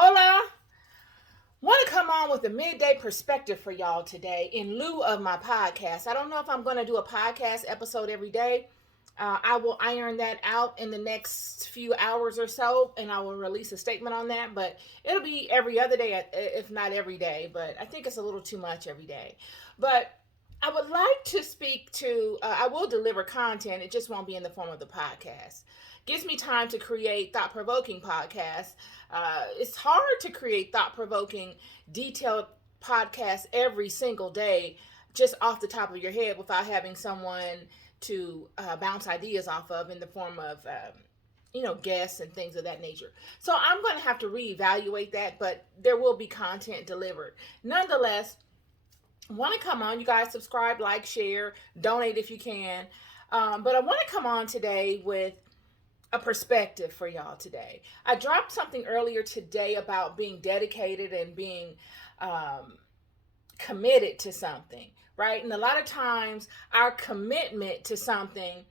Hola! Want to come on with a midday perspective for y'all today in lieu of my podcast. I don't know if I'm going to do a podcast episode every day. I will iron that out in the next few hours or so, and I will release a statement on that. But it'll be every other day, if not every day. But I think it's a little too much every day. But I would like to speak to, I will deliver content, it just won't be in the form of the podcast. Gives me time to create thought provoking podcasts. It's hard to create thought provoking, detailed podcasts every single day just off the top of your head without having someone to bounce ideas off of in the form of guests and things of that nature. So I'm going to have to reevaluate that, but there will be content delivered nonetheless. Want to come on, you guys subscribe, like, share, donate if you can. But I want to come on today with a perspective for y'all today. I dropped something earlier today about being dedicated and being committed to something, right? And a lot of times our commitment to something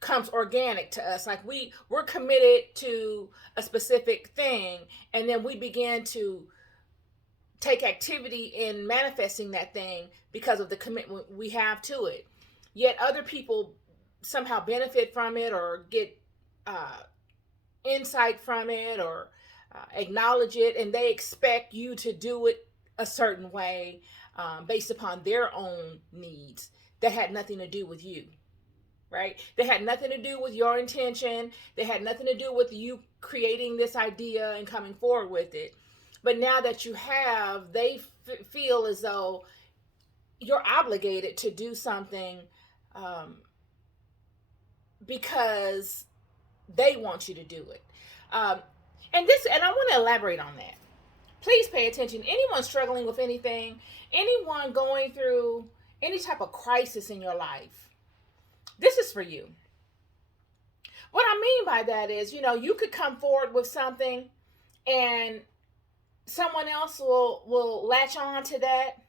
comes organic to us. Like we're committed to a specific thing, and then we begin to take activity in manifesting that thing because of the commitment we have to it. Yet other people somehow benefit from it or get uh, insight from it or acknowledge it, and they expect you to do it a certain way based upon their own needs that had nothing to do with you, right? They had nothing to do with your intention. They had nothing to do with you creating this idea and coming forward with it. But now that you have, they feel as though you're obligated to do something um, because they want you to do it. Um, and I want to elaborate on that. Please pay attention. Anyone struggling with anything, anyone going through any type of crisis in your life, this is for you. What I mean by that is, you could come forward with something and someone else will latch on to that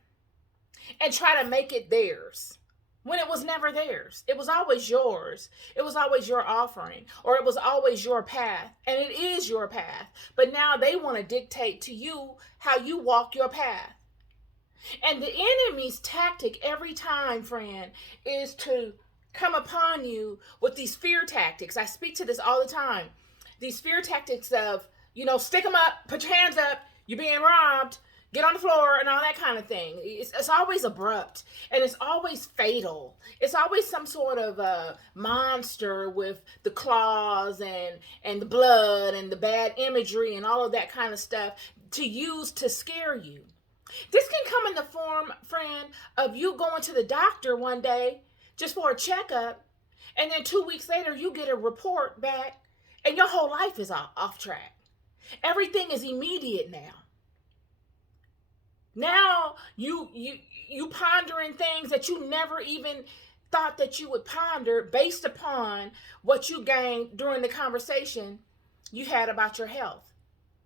and try to make it theirs when it was never theirs. It was always yours. It was always your offering, or it was always your path, and it is your path. But now they want to dictate to you how you walk your path. And the enemy's tactic every time, friend, is to come upon you with these fear tactics. I speak to this all the time. These fear tactics of, stick them up, put your hands up, you're being robbed, get on the floor, and all that kind of thing. It's always abrupt, and it's always fatal. It's always some sort of a monster with the claws and the blood and the bad imagery and all of that kind of stuff to use to scare you. This can come in the form, friend, of you going to the doctor one day just for a checkup, and then 2 weeks later you get a report back and your whole life is off track. Everything is immediate now. Now you pondering things that you never even thought that you would ponder based upon what you gained during the conversation you had about your health.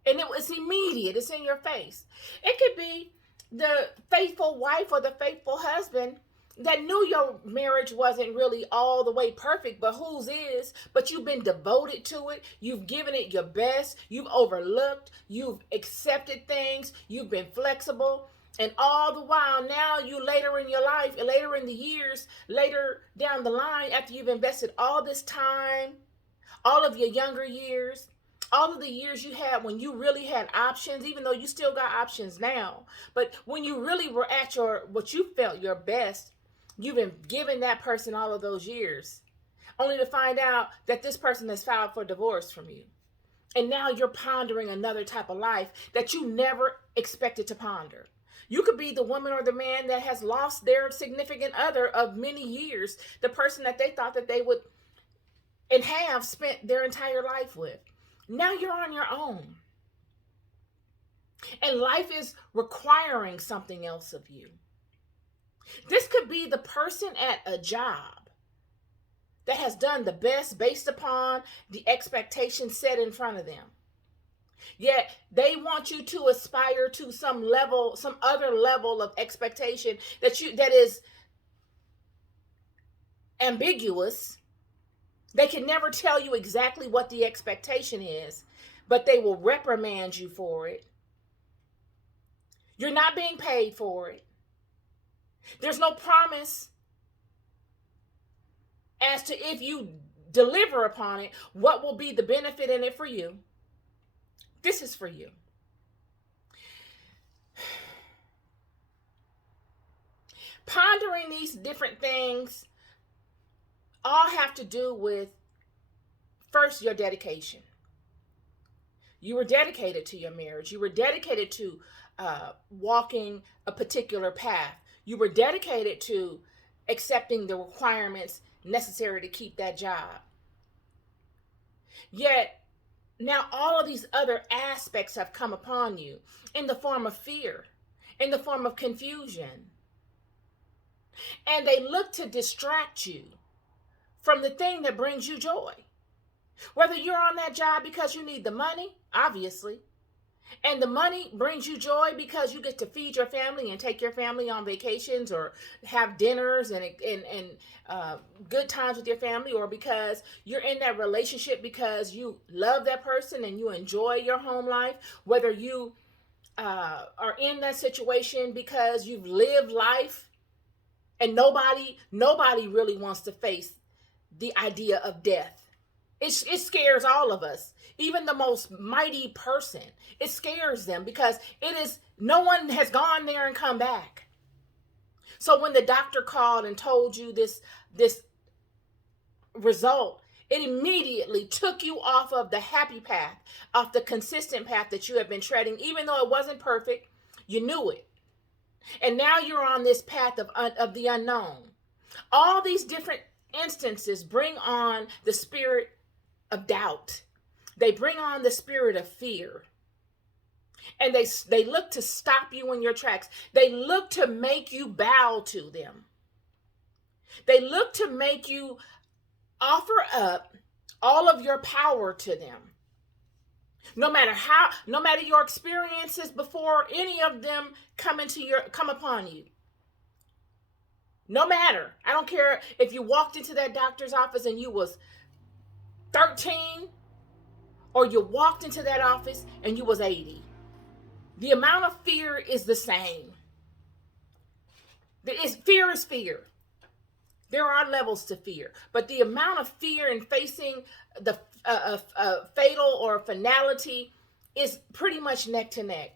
And it was immediate. It's in your face. It could be the faithful wife or the faithful husband that knew your marriage wasn't really all the way perfect, but whose is, but you've been devoted to it. You've given it your best. You've overlooked. You've accepted things. You've been flexible. And all the while, now you later in your life, later in the years, later down the line, after you've invested all this time, all of your younger years, all of the years you had when you really had options, even though you still got options now, but when you really were at what you felt your best, you've been giving that person all of those years, only to find out that this person has filed for divorce from you. And now you're pondering another type of life that you never expected to ponder. You could be the woman or the man that has lost their significant other of many years, the person that they thought that they would and have spent their entire life with. Now you're on your own. And life is requiring something else of you. This could be the person at a job that has done the best based upon the expectations set in front of them. Yet they want you to aspire to some other level of expectation that is ambiguous. They can never tell you exactly what the expectation is, but they will reprimand you for it. You're not being paid for it. There's no promise as to if you deliver upon it, what will be the benefit in it for you. This is for you. Pondering these different things all have to do with, first, your dedication. You were dedicated to your marriage. You were dedicated to walking a particular path. You were dedicated to accepting the requirements necessary to keep that job. Yet, now all of these other aspects have come upon you in the form of fear, in the form of confusion. And they look to distract you from the thing that brings you joy. Whether you're on that job because you need the money, obviously, and the money brings you joy because you get to feed your family and take your family on vacations or have dinners and good times with your family, or because you're in that relationship because you love that person and you enjoy your home life, whether you are in that situation because you've lived life and nobody really wants to face the idea of death. It scares all of us. Even the most mighty person, it scares them because no one has gone there and come back. So when the doctor called and told you this result, it immediately took you off of the happy path, off the consistent path that you have been treading. Even though it wasn't perfect, you knew it. And now you're on this path of the unknown. All these different instances bring on the spirit of doubt. They bring on the spirit of fear. And they look to stop you in your tracks. They look to make you bow to them. They look to make you offer up all of your power to them. No matter your experiences before any of them come upon you. No matter. I don't care if you walked into that doctor's office and you was 13, or you walked into that office and you was 80. The amount of fear is the same. Fear is fear. There are levels to fear, but the amount of fear in facing the fatal or finality is pretty much neck to neck.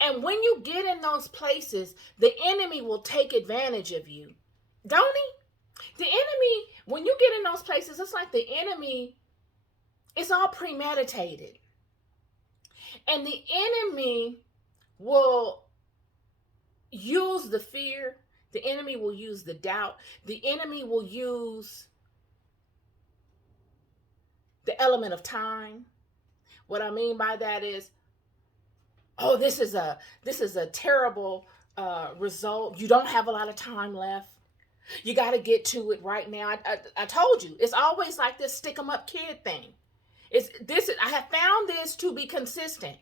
And when you get in those places, the enemy will take advantage of you, don't he? The enemy, when you get in those places, it's like the enemy, it's all premeditated. And the enemy will use the fear. The enemy will use the doubt. The enemy will use the element of time. What I mean by that is, oh, this is a terrible result. You don't have a lot of time left. You got to get to it right now. I told you, it's always like this stick 'em up kid thing. I have found this to be consistent.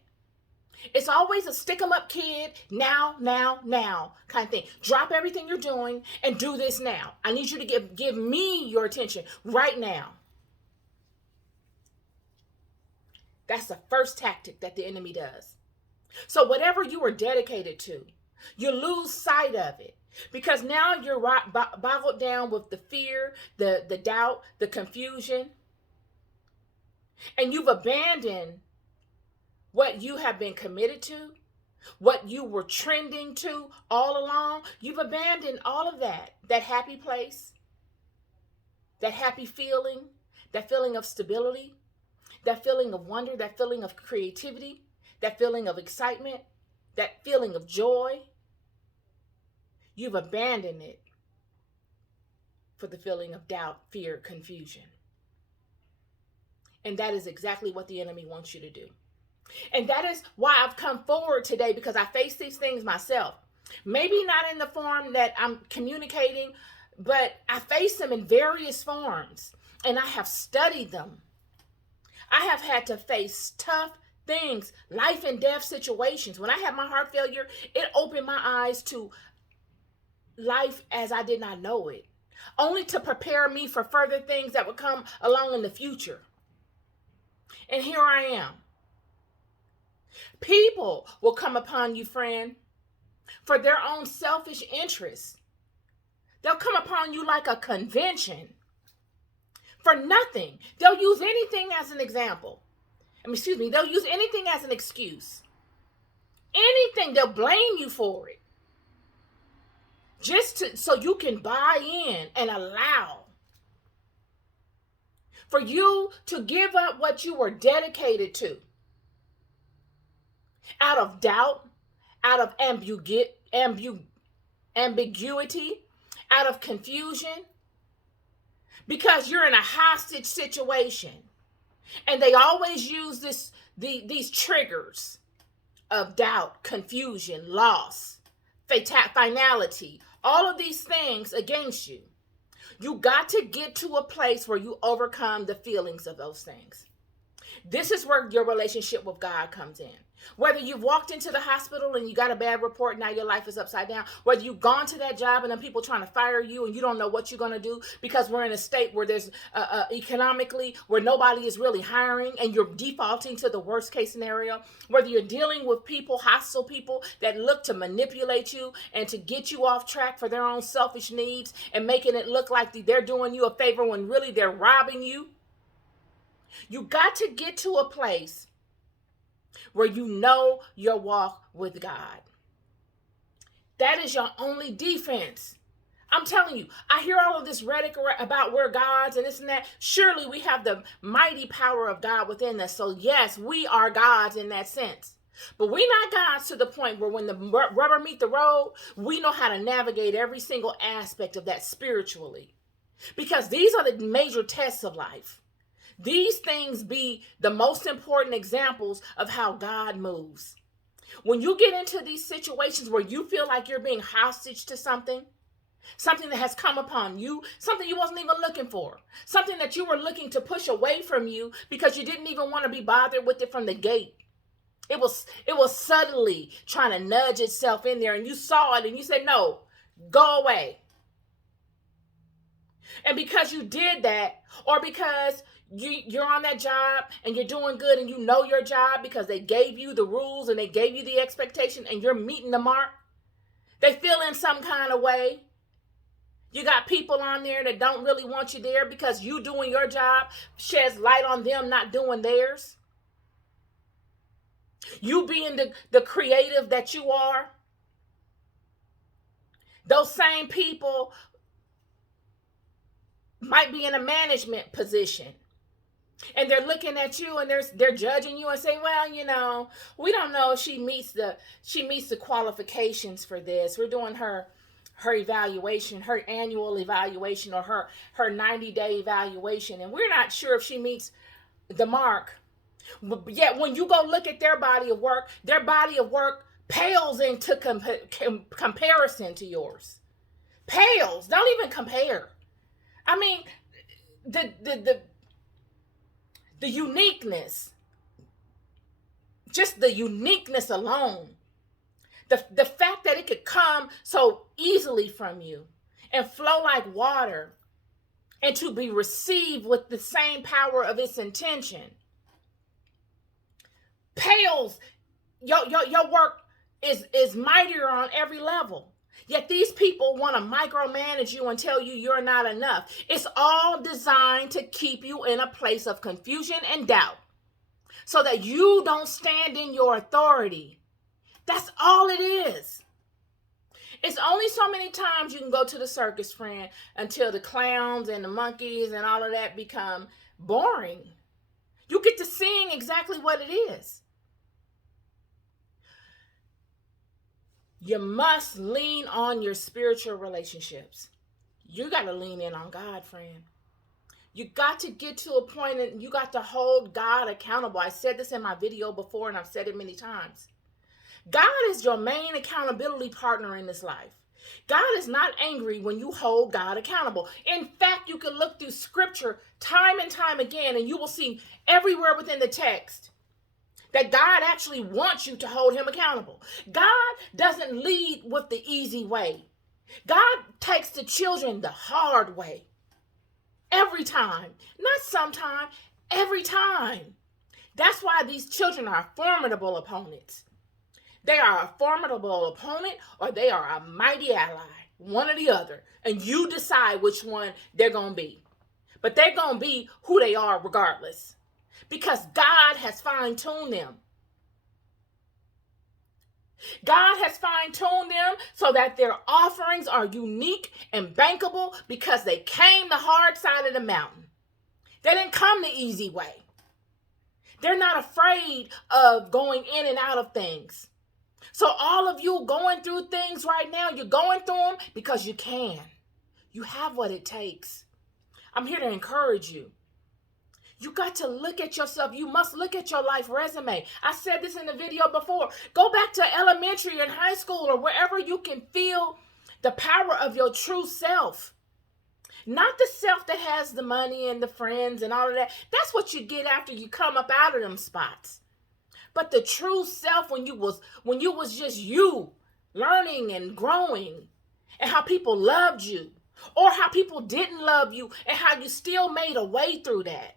It's always a stick 'em up kid, now kind of thing. Drop everything you're doing and do this now. I need you to give me your attention right now. That's the first tactic that the enemy does. So whatever you were dedicated to, you lose sight of it because now you're boggled down with the fear, the doubt, the confusion, and you've abandoned what you have been committed to, what you were trending to all along. You've abandoned all of that happy place, that happy feeling, that feeling of stability, that feeling of wonder, that feeling of creativity, that feeling of excitement, that feeling of joy. You've abandoned it for the feeling of doubt, fear, confusion. And that is exactly what the enemy wants you to do. And that is why I've come forward today, because I face these things myself. Maybe not in the form that I'm communicating, but I face them in various forms. And I have studied them. I have had to face tough things, life and death situations. When I had my heart failure, it opened my eyes to life as I did not know it, only to prepare me for further things that would come along in the future. And here I am. People will come upon you, friend, for their own selfish interests. They'll come upon you like a convention for nothing. They'll use anything as an example. They'll use anything as an excuse. Anything, they'll blame you for it. So you can buy in and allow for you to give up what you were dedicated to out of doubt, out of ambiguity, out of confusion, because you're in a hostage situation. And they always use these triggers of doubt, confusion, loss, finality, all of these things against you. You got to get to a place where you overcome the feelings of those things. This is where your relationship with God comes in. Whether you've walked into the hospital and you got a bad report, now your life is upside down. Whether you've gone to that job and then people trying to fire you and you don't know what you're going to do because we're in a state where there's economically where nobody is really hiring and you're defaulting to the worst case scenario. Whether you're dealing with people, hostile people that look to manipulate you and to get you off track for their own selfish needs and making it look like they're doing you a favor when really they're robbing you. You got to get to a place where you know your walk with God. That is your only defense. I'm telling you, I hear all of this rhetoric about we're gods and this and that. Surely we have the mighty power of God within us. So yes, we are gods in that sense. But we're not gods to the point where when the rubber meet the road, we know how to navigate every single aspect of that spiritually. Because these are the major tests of life. These things be the most important examples of how God moves. When you get into these situations where you feel like you're being hostage to something that has come upon you, something you wasn't even looking for, something that you were looking to push away from you because you didn't even want to be bothered with it from the gate. It was subtly trying to nudge itself in there and you saw it and you said, no, go away. And because you did that, or because you're on that job and you're doing good and you know your job because they gave you the rules and they gave you the expectation and you're meeting the mark, they feel in some kind of way. You got people on there that don't really want you there because you doing your job sheds light on them not doing theirs. You being the creative that you are. Those same people might be in a management position. And they're looking at you and they're judging you and say, well, we don't know if she meets the qualifications for this. We're doing her evaluation, her annual evaluation or her 90-day evaluation. And we're not sure if she meets the mark. But yet when you go look at their body of work pales into comparison to yours. Pales. Don't even compare. I mean, the uniqueness, just the uniqueness alone, the fact that it could come so easily from you and flow like water and to be received with the same power of its intention pales. Your work is mightier on every level. Yet these people want to micromanage you and tell you you're not enough. It's all designed to keep you in a place of confusion and doubt so that you don't stand in your authority. That's all it is. It's only so many times you can go to the circus, friend, until the clowns and the monkeys and all of that become boring. You get to seeing exactly what it is. You must lean on your spiritual relationships. You got to lean in on God, friend. You got to get to a point and you got to hold God accountable. I said this in my video before and I've said it many times. God is your main accountability partner in this life. God is not angry when you hold God accountable. In fact, you can look through scripture time and time again and you will see everywhere within the text that God actually wants you to hold him accountable. God doesn't lead with the easy way. God takes the children the hard way. Every time. Not sometime. Every time. That's why these children are formidable opponents. They are a formidable opponent or they are a mighty ally, one or the other. And you decide which one they're going to be. But they're going to be who they are regardless. Because God has fine-tuned them. God has fine-tuned them so that their offerings are unique and bankable because they came the hard side of the mountain. They didn't come the easy way. They're not afraid of going in and out of things. So all of you going through things right now, you're going through them because you can. You have what it takes. I'm here to encourage you. You got to look at yourself. You must look at your life resume. I said this in the video before. Go back to elementary and high school or wherever you can feel the power of your true self. Not the self that has the money and the friends and all of that. That's what you get after you come up out of them spots. But the true self when you was just you, learning and growing, and how people loved you, or how people didn't love you, and how you still made a way through that.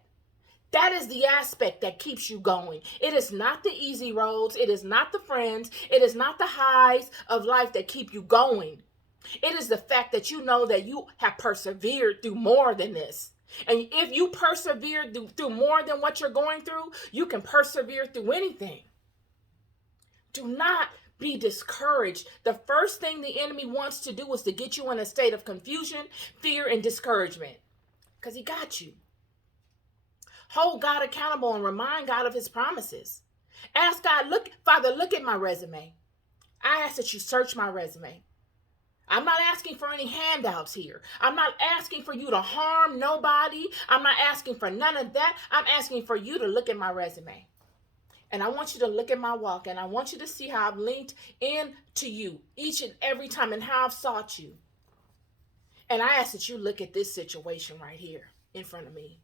That is the aspect that keeps you going. It is not the easy roads. It is not the friends. It is not the highs of life that keep you going. It is the fact that you know that you have persevered through more than this. And if you persevere through more than what you're going through, you can persevere through anything. Do not be discouraged. The first thing the enemy wants to do is to get you in a state of confusion, fear, and discouragement. Because he got you. Hold God accountable and remind God of his promises. Ask God, Father, look at my resume. I ask that you search my resume. I'm not asking for any handouts here. I'm not asking for you to harm nobody. I'm not asking for none of that. I'm asking for you to look at my resume. And I want you to look at my walk. And I want you to see how I've linked in to you each and every time and how I've sought you. And I ask that you look at this situation right here in front of me.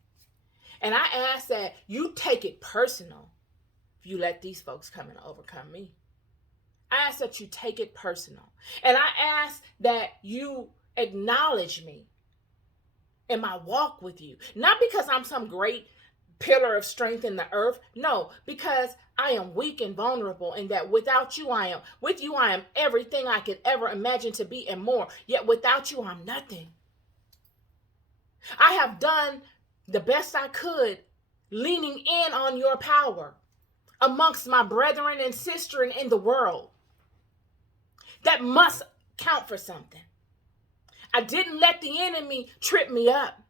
And I ask that you take it personal if you let these folks come and overcome me. I ask that you take it personal. And I ask that you acknowledge me in my walk with you. Not because I'm some great pillar of strength in the earth. No, because I am weak and vulnerable, and that without you, with you, I am everything I could ever imagine to be and more. Yet without you, I'm nothing. I have done the best I could, leaning in on your power amongst my brethren and sisters in the world. That must count for something. I didn't let the enemy trip me up.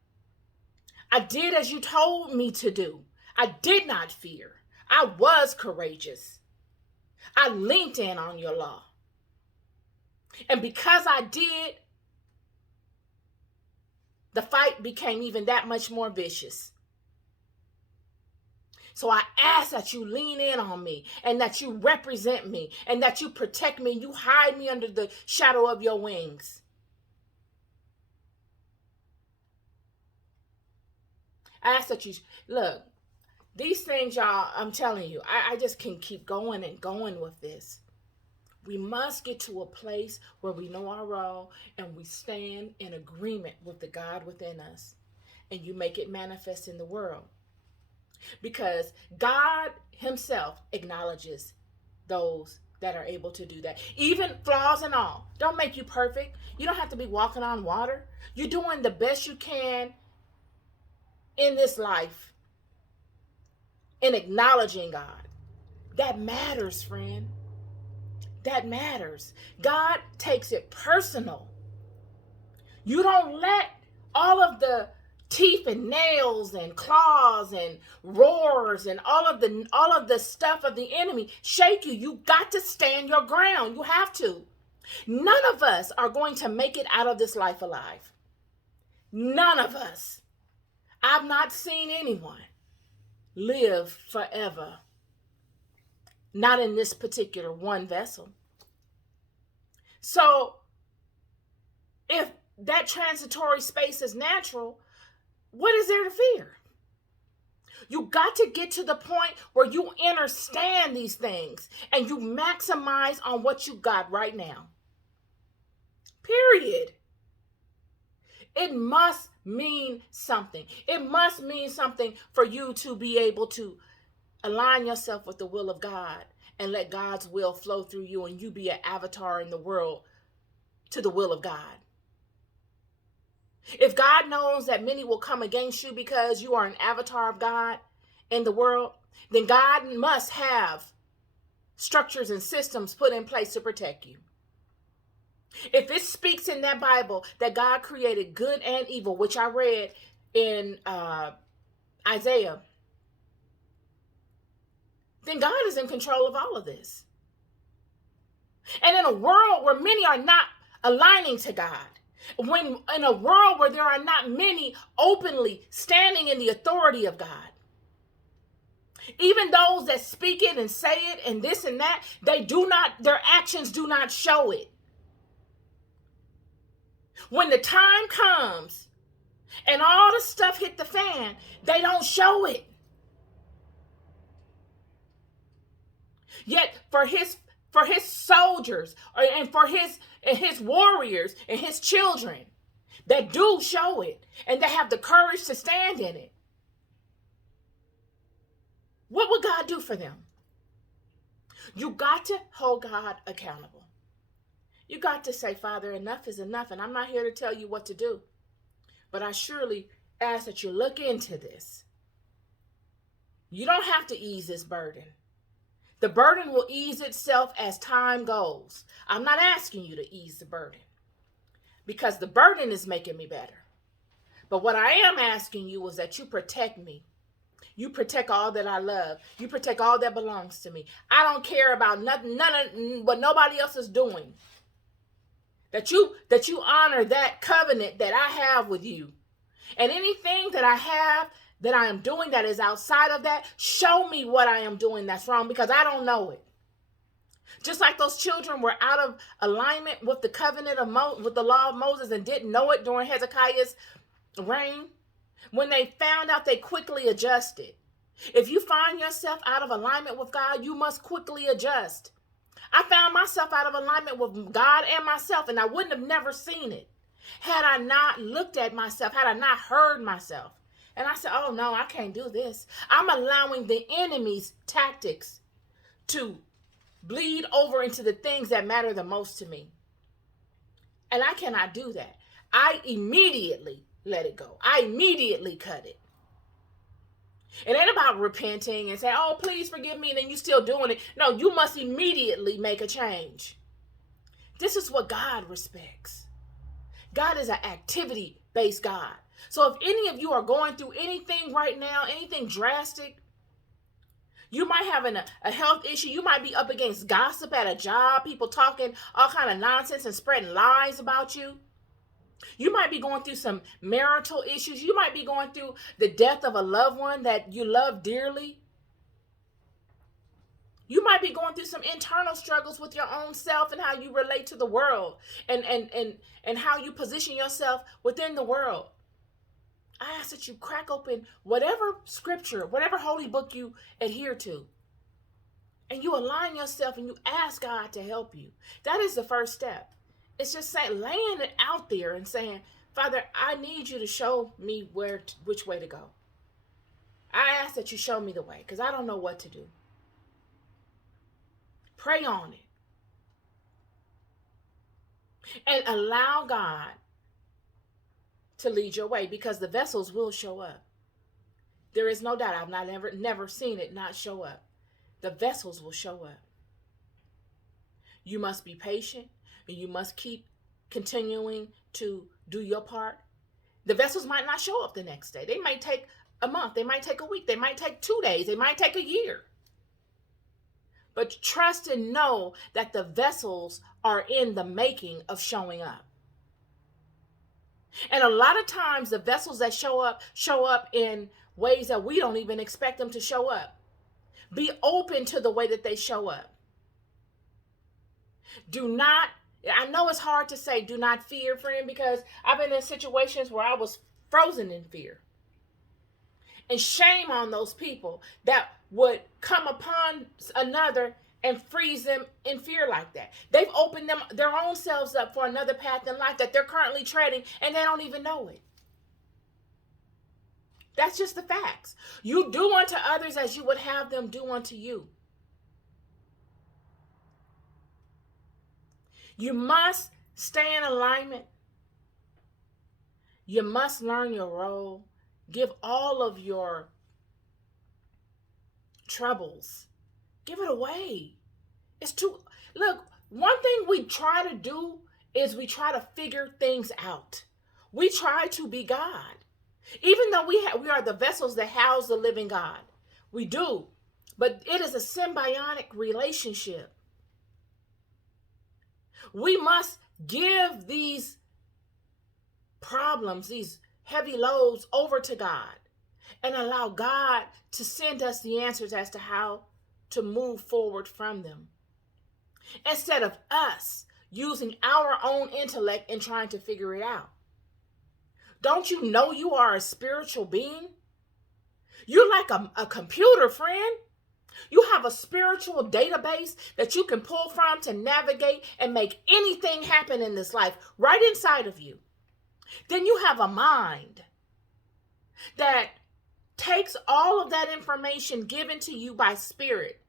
I did as you told me to do. I did not fear. I was courageous. I leaned in on your law. And because I did, the fight became even that much more vicious. So I ask that you lean in on me and that you represent me and that you protect me and you hide me under the shadow of your wings. I ask that you, look, these things, y'all, I'm telling you, I just can keep going and going with this. We must get to a place where we know our role and we stand in agreement with the God within us. And you make it manifest in the world. Because God himself acknowledges those that are able to do that. Even flaws and all. Don't make you perfect. You don't have to be walking on water. You're doing the best you can in this life. In acknowledging God. That matters, friend. That matters. God takes it personal. You don't let all of the teeth and nails and claws and roars and all of the stuff of the enemy shake you. You got to stand your ground. You have to. None of us are going to make it out of this life alive. None of us. I've not seen anyone live forever. Not in this particular one vessel. So, if that transitory space is natural, what is there to fear? You got to get to the point where you understand these things and you maximize on what you got right now. Period. It must mean something. It must mean something for you to be able to Align yourself with the will of God and let God's will flow through you, and you be an avatar in the world to the will of God. If God knows that many will come against you because you are an avatar of God in the world, then God must have structures and systems put in place to protect you. If it speaks in that Bible that God created good and evil, which I read in Isaiah, then God is in control of all of this. And in a world where many are not aligning to God, when in a world where there are not many openly standing in the authority of God, even those that speak it and say it and this and that, their actions do not show it. When the time comes and all the stuff hit the fan, they don't show it. Yet for his soldiers and for his warriors and his children that do show it and that have the courage to stand in it, what would God do for them? You got to hold God accountable. You got to say, Father, enough is enough, and I'm not here to tell you what to do, but I surely ask that you look into this. You don't have to ease this burden. The burden will ease itself as time goes. I'm not asking you to ease the burden because the burden is making me better. But what I am asking you is that you protect me. You protect all that I love. You protect all that belongs to me. I don't care about nothing, none of what nobody else is doing. That you honor that covenant that I have with you. And anything that I have that I am doing that is outside of that, show me what I am doing that's wrong, because I don't know it. Just like those children were out of alignment with the covenant of with the law of Moses and didn't know it during Hezekiah's reign. When they found out, they quickly adjusted. If you find yourself out of alignment with God, you must quickly adjust. I found myself out of alignment with God and myself, and I wouldn't have never seen it had I not looked at myself, had I not heard myself. And I said, oh no, I can't do this. I'm allowing the enemy's tactics to bleed over into the things that matter the most to me. And I cannot do that. I immediately let it go. I immediately cut it. It ain't about repenting and saying, oh, please forgive me, and then you still doing it. No, you must immediately make a change. This is what God respects. God is an activity-based God. So if any of you are going through anything right now, anything drastic, you might have a health issue. You might be up against gossip at a job, people talking all kind of nonsense and spreading lies about you. You might be going through some marital issues. You might be going through the death of a loved one that you love dearly. You might be going through some internal struggles with your own self and how you relate to the world and how you position yourself within the world. I ask that you crack open whatever scripture, whatever holy book you adhere to, and you align yourself and you ask God to help you. That is the first step. It's just saying, laying it out there and saying, Father, I need you to show me which way to go. I ask that you show me the way because I don't know what to do. Pray on it. And allow God to lead your way because the vessels will show up. There is no doubt. I've never seen it not show up. The vessels will show up. You must be patient and you must keep continuing to do your part. The vessels might not show up the next day. They might take a month. They might take a week. They might take 2 days. They might take a year. But trust and know that the vessels are in the making of showing up. And a lot of times the vessels that show up in ways that we don't even expect them to show up. Be open to the way that they show up. I know it's hard to say do not fear, friend, because I've been in situations where I was frozen in fear. And shame on those people that would come upon another and freeze them in fear like that. They've opened their own selves up for another path in life that they're currently treading and they don't even know it. That's just the facts. You do unto others as you would have them do unto you. You must stay in alignment. You must learn your role. Give all of your troubles. Give it away. It's too, look, one thing we try to do is we try to figure things out. We try to be God. Even though we are the vessels that house the living God. We do. But it is a symbiotic relationship. We must give these problems, these heavy loads over to God and allow God to send us the answers as to how to move forward from them. Instead of us using our own intellect and trying to figure it out. Don't you know you are a spiritual being? You're like a computer, friend. You have a spiritual database that you can pull from to navigate and make anything happen in this life right inside of you. Then you have a mind that takes all of that information given to you by spirit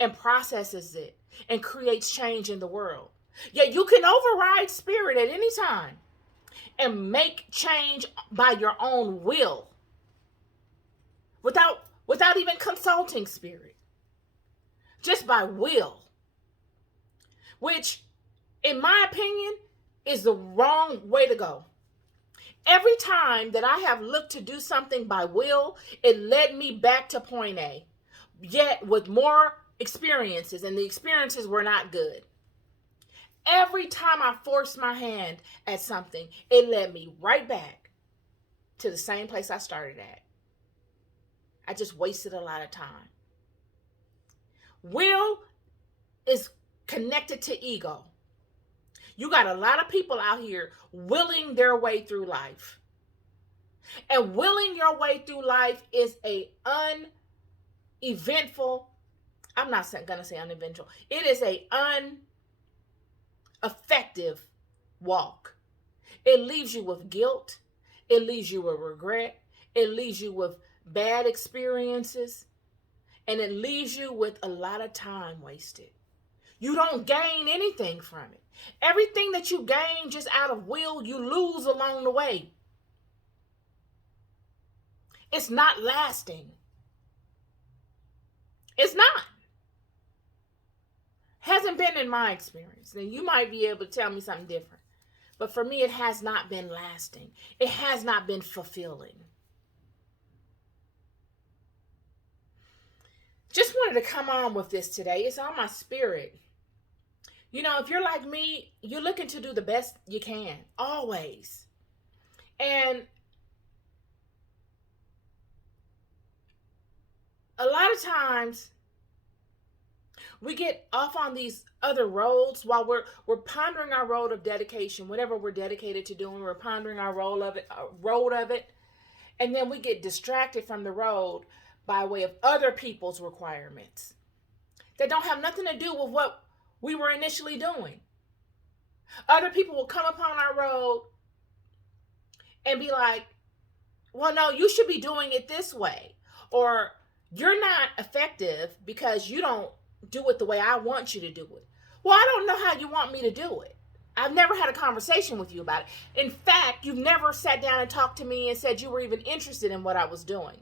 and processes it and creates change in the world. Yet you can override spirit at any time and make change by your own will without even consulting spirit. Just by will. Which, in my opinion, is the wrong way to go. Every time that I have looked to do something by will, it led me back to point A, yet with more experiences, and the experiences were not good. Every time I forced my hand at something, it led me right back to the same place I started at. I just wasted a lot of time. Will is connected to ego. You got a lot of people out here willing their way through life. And willing your way through life is a uneventful, I'm not going to say uneventful. It is a ineffective walk. It leaves you with guilt. It leaves you with regret. It leaves you with bad experiences. And it leaves you with a lot of time wasted. You don't gain anything from it. Everything that you gain just out of will, you lose along the way. It's not lasting. It's not. Hasn't been in my experience. And you might be able to tell me something different. But for me, it has not been lasting. It has not been fulfilling. Just wanted to come on with this today. It's on my spirit. You know, if you're like me, you're looking to do the best you can, always. And a lot of times, we get off on these other roads while we're pondering our road of dedication, whatever we're dedicated to doing. We're pondering our road of it, and then we get distracted from the road by way of other people's requirements that don't have nothing to do with what we were initially doing. Other people will come upon our road and be like, well, no, you should be doing it this way. Or you're not effective because you don't do it the way I want you to do it. Well, I don't know how you want me to do it. I've never had a conversation with you about it. In fact, you've never sat down and talked to me and said you were even interested in what I was doing.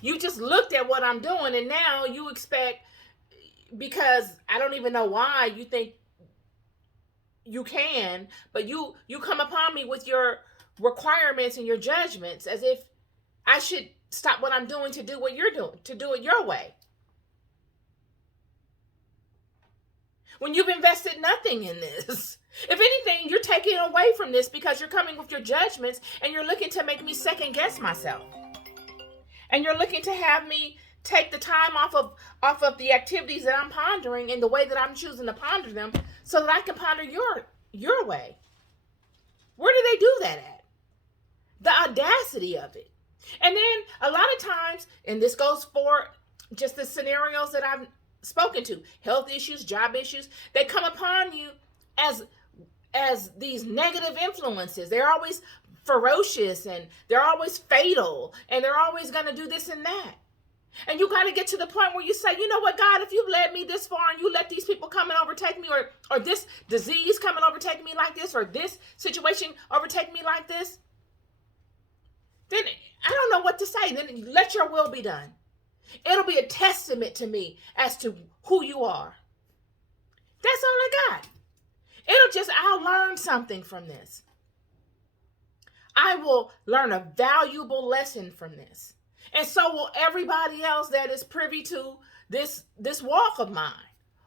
You just looked at what I'm doing, and now you expect, because I don't even know why you think you can, but you come upon me with your requirements and your judgments as if I should stop what I'm doing to do what you're doing, to do it your way. When you've invested nothing in this. If anything, you're taking away from this because you're coming with your judgments and you're looking to make me second guess myself. And you're looking to have me take the time off of the activities that I'm pondering in the way that I'm choosing to ponder them so that I can ponder your way. Where do they do that at? The audacity of it. And then a lot of times, and this goes for just the scenarios that I've spoken to, health issues, job issues, they come upon you as these negative influences. They're always ferocious and they're always fatal and they're always going to do this and that. And you got to get to the point where you say, you know what, God, if you've led me this far and you let these people come and overtake me, or this disease come and overtake me like this, or this situation overtake me like this, then I don't know what to say. Then let your will be done. It'll be a testament to me as to who you are. That's all I got. I'll learn something from this. I will learn a valuable lesson from this. And so will everybody else that is privy to this walk of mine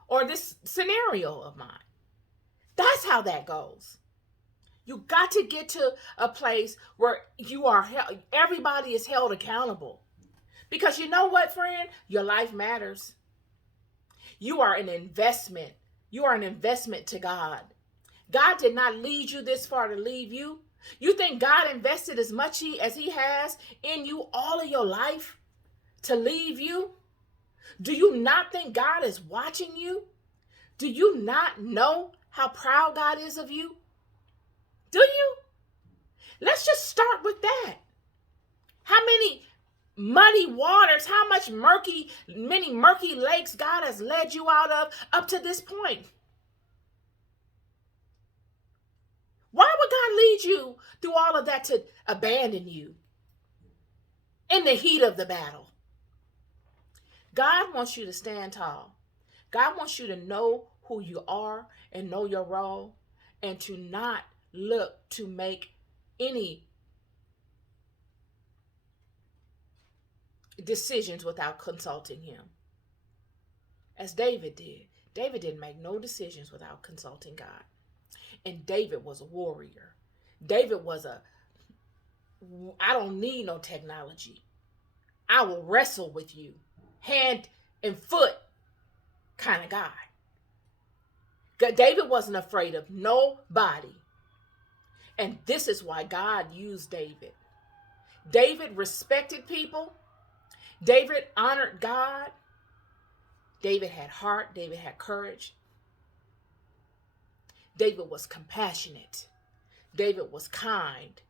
or this scenario of mine. That's how that goes. You got to get to a place where everybody is held accountable. Because you know what, friend? Your life matters. You are an investment. You are an investment to God. God did not lead you this far to leave you. You think God invested as much as he has in you all of your life to leave you? Do you not think God is watching you? Do you not know how proud God is of you? Do you? Let's just start with that. How many muddy waters, how many murky lakes God has led you out of up to this point? Why would God lead you through all of that to abandon you in the heat of the battle? God wants you to stand tall. God wants you to know who you are and know your role, and to not look to make any decisions without consulting him. As David did. David didn't make no decisions without consulting God. And David was a warrior. David was I don't need no technology. I will wrestle with you, hand and foot kind of guy. David wasn't afraid of nobody. And this is why God used David. David respected people. David honored God. David had heart. David had courage. David was compassionate. David was kind,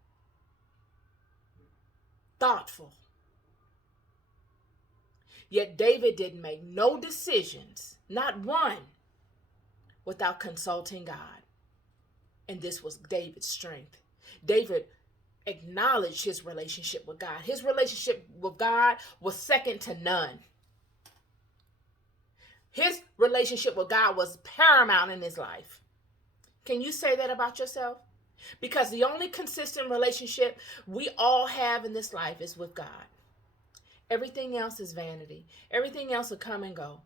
thoughtful. Yet David didn't make no decisions, not one, without consulting God. And this was David's strength. David acknowledged his relationship with God. His relationship with God was second to none. His relationship with God was paramount in his life. Can you say that about yourself? Because the only consistent relationship we all have in this life is with God. Everything else is vanity. Everything else will come and go.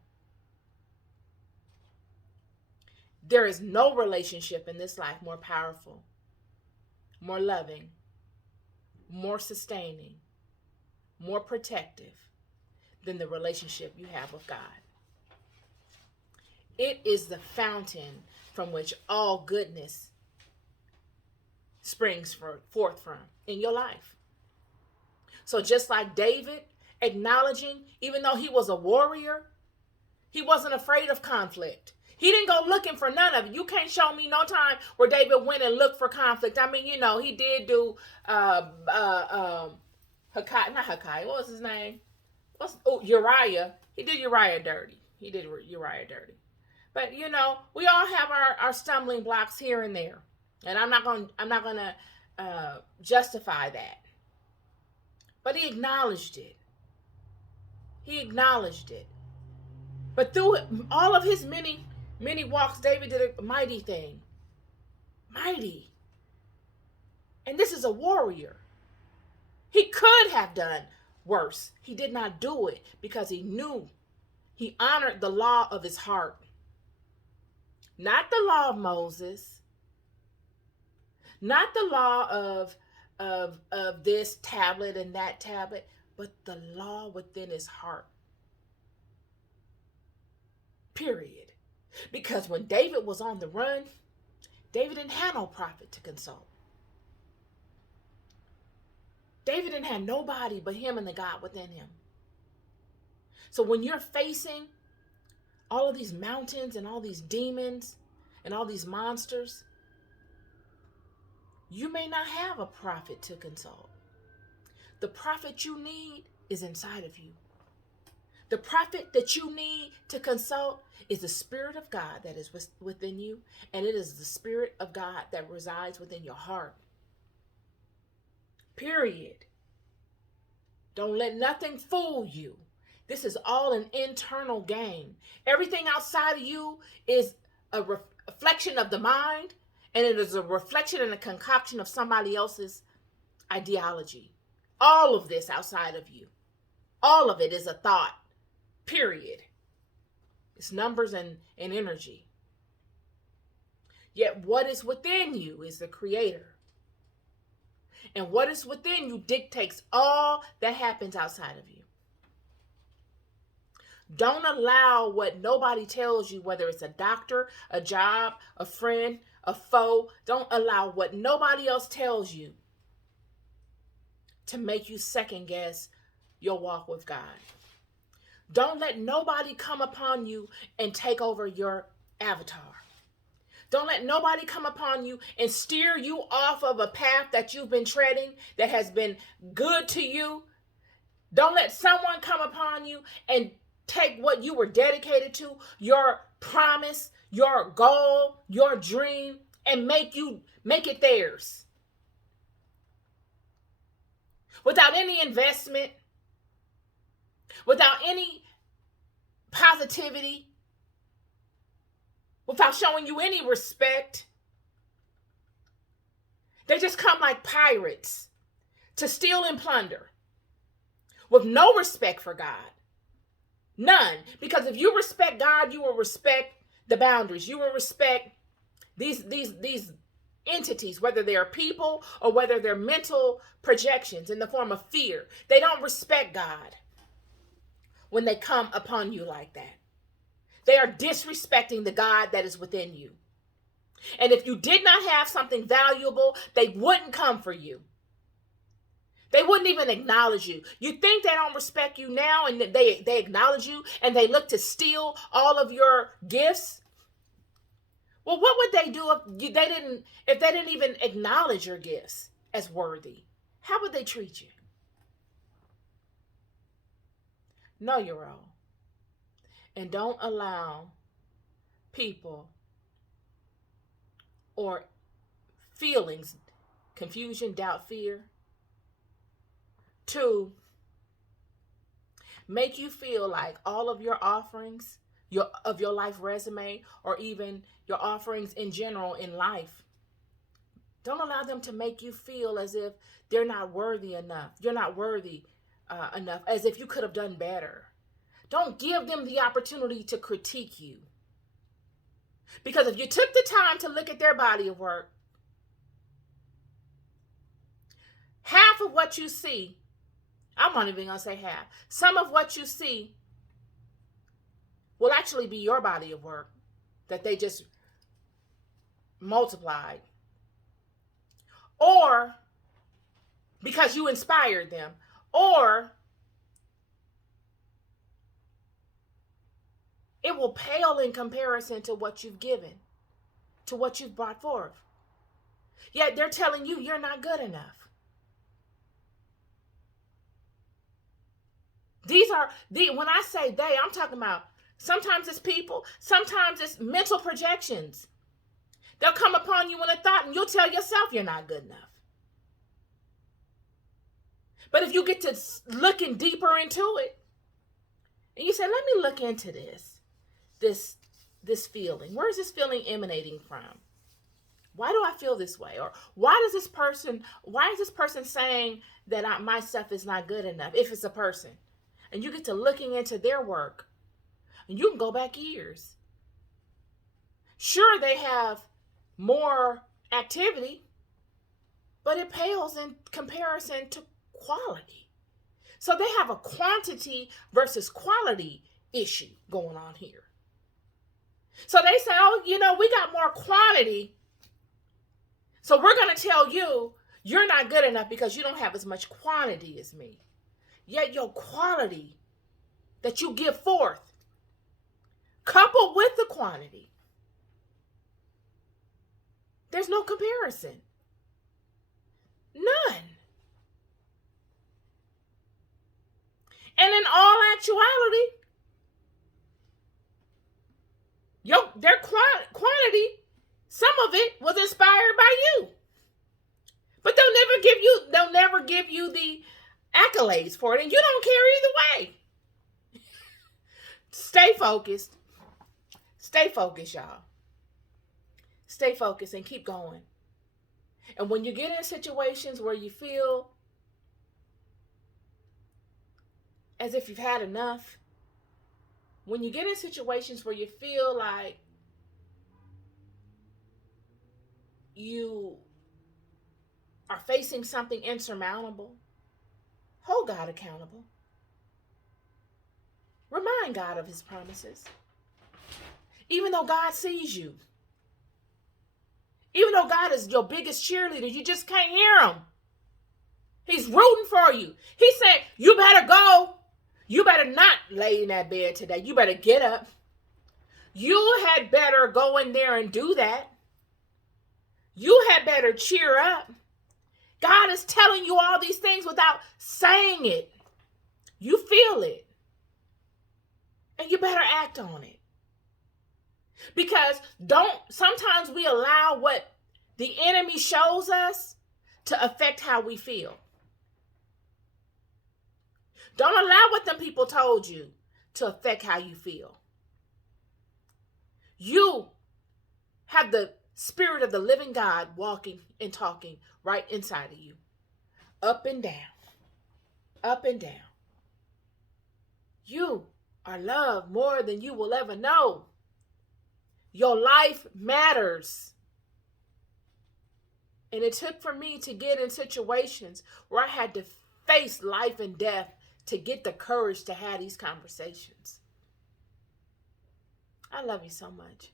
There is no relationship in this life more powerful, more loving, more sustaining, more protective than the relationship you have with God. It is the fountain from which all goodness springs forth from in your life. So just like David acknowledging, even though he was a warrior, he wasn't afraid of conflict. He didn't go looking for none of it. You can't show me no time where David went and looked for conflict. I mean, he did do Hakai, not Hakai, what was his name? Uriah. He did Uriah dirty. But we all have our stumbling blocks here and there. And I'm not gonna justify that. But he acknowledged it. But through all of his many walks, David did a mighty thing. Mighty. And this is a warrior. He could have done worse. He did not do it because he knew. He honored the law of his heart. Not the law of Moses. Not the law of this tablet and that tablet, but the law within his heart. Period. Because when David was on the run, David didn't have no prophet to consult. David didn't have nobody but him and the God within him. So when you're facing all of these mountains and all these demons and all these monsters, You may not have a prophet to consult. The prophet you need is inside of you. The prophet that you need to consult is the Spirit of God that is within you, and it is the Spirit of God that resides within your heart. Period. Don't let nothing fool you. This is all an internal game. Everything outside of you is a reflection of the mind, and it is a reflection and a concoction of somebody else's ideology. All of this outside of you, all of it is a thought, period. It's numbers and energy. Yet what is within you is the creator. And what is within you dictates all that happens outside of you. Don't allow what nobody tells you, whether it's a doctor, a job, a friend, a foe. Don't allow what nobody else tells you to make you second guess your walk with God. Don't let nobody come upon you and take over your avatar. Don't let nobody come upon you and steer you off of a path that you've been treading that has been good to you. Don't let someone come upon you and take what you were dedicated to, your promise, your goal, your dream, and make it theirs. Without any investment, without any positivity, without showing you any respect. They just come like pirates to steal and plunder with no respect for God. None. Because if you respect God, you will respect the boundaries. You will respect these entities, whether they are people or whether they're mental projections in the form of fear. They don't respect God when they come upon you like that. They are disrespecting the God that is within you. And if you did not have something valuable, they wouldn't come for you. They wouldn't even acknowledge you. You think they don't respect you now and they acknowledge you and they look to steal all of your gifts? Well, what would they do if they didn't even acknowledge your gifts as worthy? How would they treat you? Know your own. And don't allow people or feelings, confusion, doubt, fear, to make you feel like all of your offerings, of your life resume, or even your offerings in general in life, don't allow them to make you feel as if they're not worthy enough. You're not worthy enough, as if you could have done better. Don't give them the opportunity to critique you. Because if you took the time to look at their body of work, half of what you see, I'm not even going to say half, some of what you see will actually be your body of work that they just multiplied. Or because you inspired them. Or it will pale in comparison to what you've given, to what you've brought forth. Yet they're telling you you're not good enough. When I say they, I'm talking about sometimes it's people, sometimes it's mental projections. They'll come upon you in a thought and you'll tell yourself you're not good enough. But if you get to looking deeper into it, and you say, let me look into this feeling. Where is this feeling emanating from? Why do I feel this way? Or why is this person saying that my stuff is not good enough, if it's a person? And you get to looking into their work, and you can go back years. Sure, they have more activity, but it pales in comparison to quality. So they have a quantity versus quality issue going on here. So they say, we got more quantity, so we're going to tell you you're not good enough because you don't have as much quantity as me. Yet your quality that you give forth, coupled with the quantity, there's no comparison. None. And in all actuality, their quantity, some of it was inspired by you. But they'll never give you the accolades for it, and you don't care either way. Stay focused. Stay focused, y'all. Stay focused and keep going. And when you get in situations where you feel as if you've had enough, when you get in situations where you feel like you are facing something insurmountable, hold God accountable. Remind God of his promises. Even though God sees you, even though God is your biggest cheerleader, you just can't hear him. He's rooting for you. He's saying, you better go. You better not lay in that bed today. You better get up. You had better go in there and do that. You had better cheer up. God is telling you all these things without saying it. You feel it. And you better act on it. Because sometimes we allow what the enemy shows us to affect how we feel. Don't allow what them people told you to affect how you feel. You have the Spirit of the living God walking and talking right inside of you. Up and down. Up and down. You are loved more than you will ever know. Your life matters. And it took for me to get in situations where I had to face life and death to get the courage to have these conversations. I love you so much.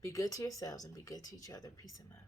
Be good to yourselves and be good to each other. Peace and love.